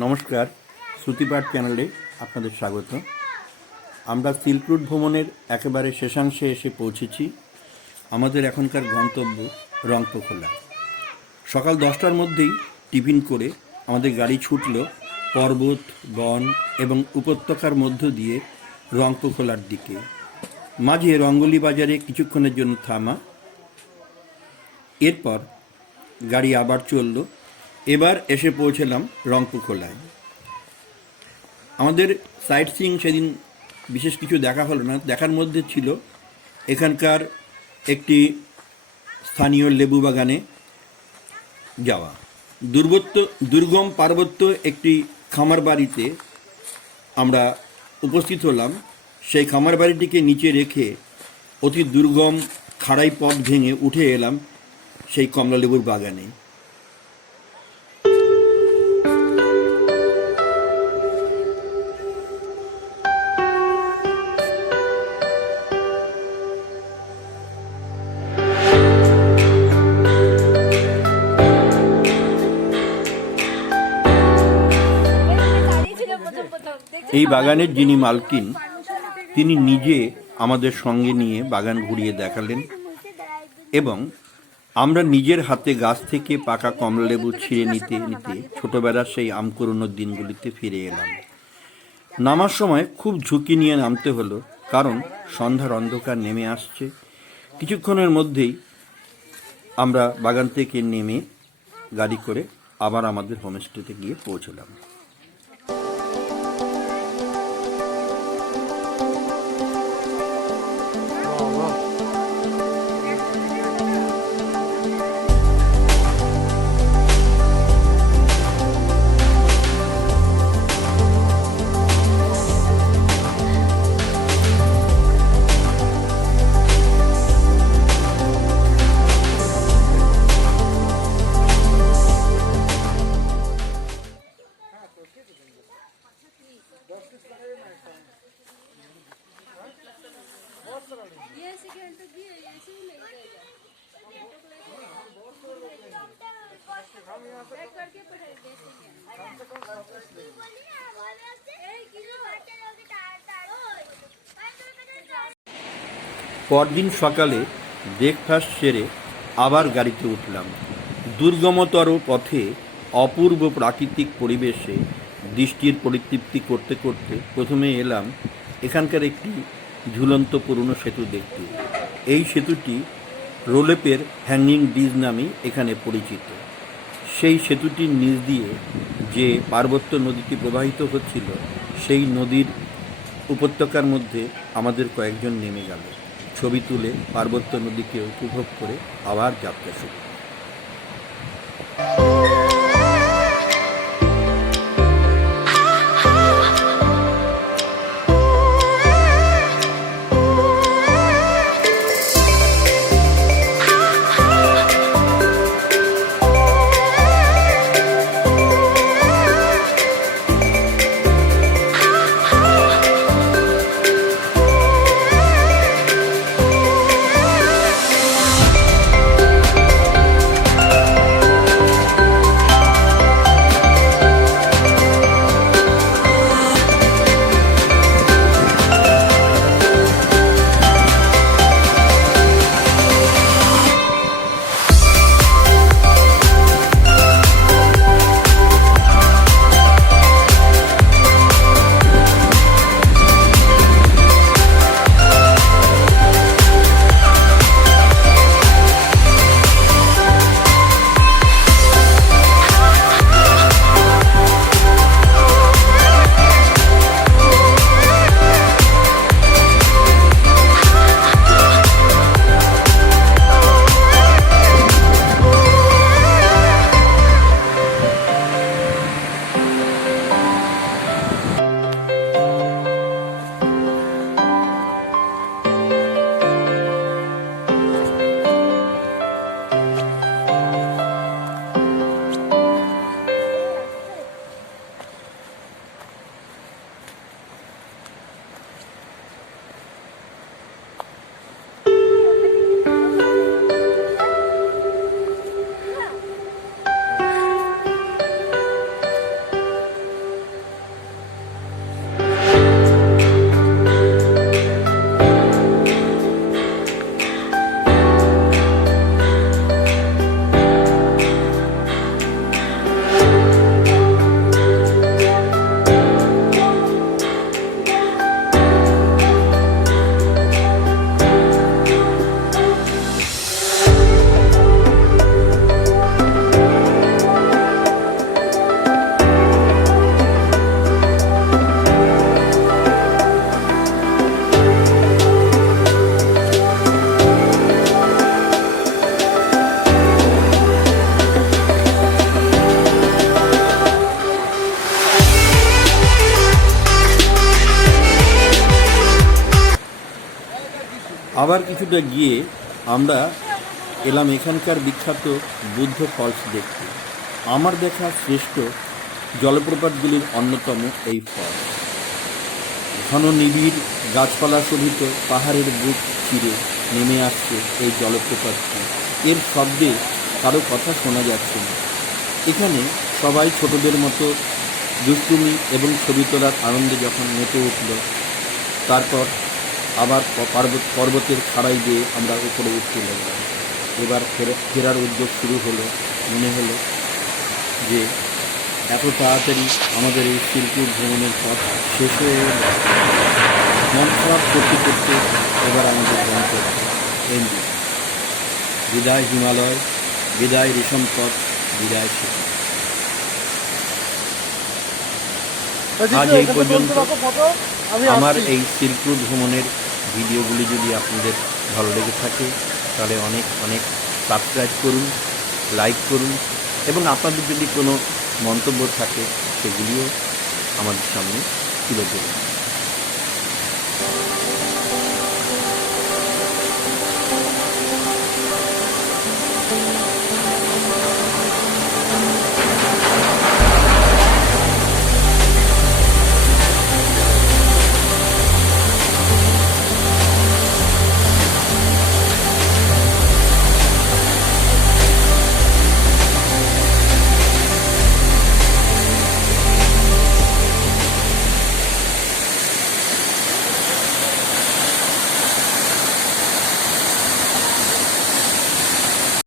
নমস্কার, শ্রুতিপাঠ চ্যানেলে আপনাদের স্বাগত। আমরা সিল্ক রুট ভ্রমণের একেবারে শেষাংশে এসে পৌঁছেছি। আমাদের এখনকার গন্তব্য রংপুখোলা। সকাল 10টার মধ্যেই টিফিন করে আমাদের গাড়ি ছুটল পর্বত, বন এবং উপত্যকার মধ্য দিয়ে রংপুখোলার দিকে। মাঝে রঙ্গলি বাজারে কিছুক্ষণের জন্য থামা, এরপর গাড়ি আবার চলল। এবার এসে পৌঁছলাম রংপুখোলায়। আমাদের সাইট সিইং সেদিন বিশেষ কিছু দেখা হলো না। দেখার মধ্যে ছিল এখানকার একটি স্থানীয় লেবু বাগানে যাওয়া। দুর্গম পার্বত্য একটি খামার বাড়িতে আমরা উপস্থিত হলাম। সেই খামার বাড়িটিকে নিচে রেখে অতি দুর্গম খাড়াই পথ ভেঙে উঠে এলাম সেই কমলা লেবুর বাগানে। এই বাগানের যিনি মালকিন, তিনি নিজে আমাদের সঙ্গে নিয়ে বাগান ঘুরিয়ে দেখালেন এবং আমরা নিজের হাতে গাছ থেকে পাকা কমলালেবু ছিঁড়ে নিতে নিতে ছোটোবেলার সেই আম কুড়োনোর দিনগুলিতে ফিরে এলাম। নামার সময় খুব ঝুঁকি নিয়ে নামতে হলো, কারণ সন্ধ্যার অন্ধকার নেমে আসছে। কিছুক্ষণের মধ্যেই আমরা বাগান থেকে নেমে গাড়ি করে আবার আমাদের হোমস্টেতে গিয়ে পৌঁছলাম। পরদিন সকালে ব্রেকফাস্ট সেরে আবার গাড়িতে উঠলাম। দুর্গমতর পথে অপূর্ব প্রাকৃতিক পরিবেশে দৃষ্টির পরিতৃপ্তি করতে করতে প্রথমে এলাম এখানকার একটি ঝুলন্ত পুরনো সেতু দেখতে। এই সেতুটি রোলেপের হ্যাঙ্গিং ব্রিজ নামে এখানে পরিচিত। সেই সেতুটির নিচ দিয়ে যে পার্বত্য নদীটি প্রবাহিত হচ্ছিল, সেই নদীর উপত্যকার মধ্যে আমাদের কয়েকজন নেমে গেল। ছবি তুলে পার্বত্য নদীকে উপভোগ করে আবার যাত্রা শুরু। আবার কিছুটা গিয়ে আমরা এলাম এখানকার বিখ্যাত বুদ্ধ ফলস দেখতে। আমার দেখা শ্রেষ্ঠ জলপ্রপাতগুলির অন্যতম এই ফলস। ঘন নিবিড় গাছপালা শোভিত পাহাড়ের বুক চিরে নেমে আসছে এই জলপ্রপাতটি। এর শব্দে কারো কথা শোনা যাচ্ছে না। এখানে সবাই ছোটদের মতো দুষ্টুমি এবং ছবি তোলার আনন্দে যখন মেতে উঠল, তারপর আবার পর্বতের খাড়াই দিয়ে আমরা উপরে উঠতে লাগলাম। এবার ফেরার উদ্যোগ শুরু হলো। মনে হলো যে এত তাড়াতাড়ি আমাদের এই শিলপুর ভ্রমণের পথ শেষ হয়ে গেল। মন খারাপ করতে করতে এবার আমাদের গন্তব্য এনজি। বিদায় হিমালয়, বিদায় রেশম পথ, বিদায় শিখা। আজ এই পর্যন্ত। আমার এই শিলপুর ভ্রমণের ভিডিওগুলি যদি আপনাদের ভালো লেগে থাকে তাহলে অনেক অনেক সাবস্ক্রাইব করুন, লাইক করুন এবং আপনাদের যদি কোনো মন্তব্য থাকে সেগুলিও আমাদের সামনে তুলে ধরুন।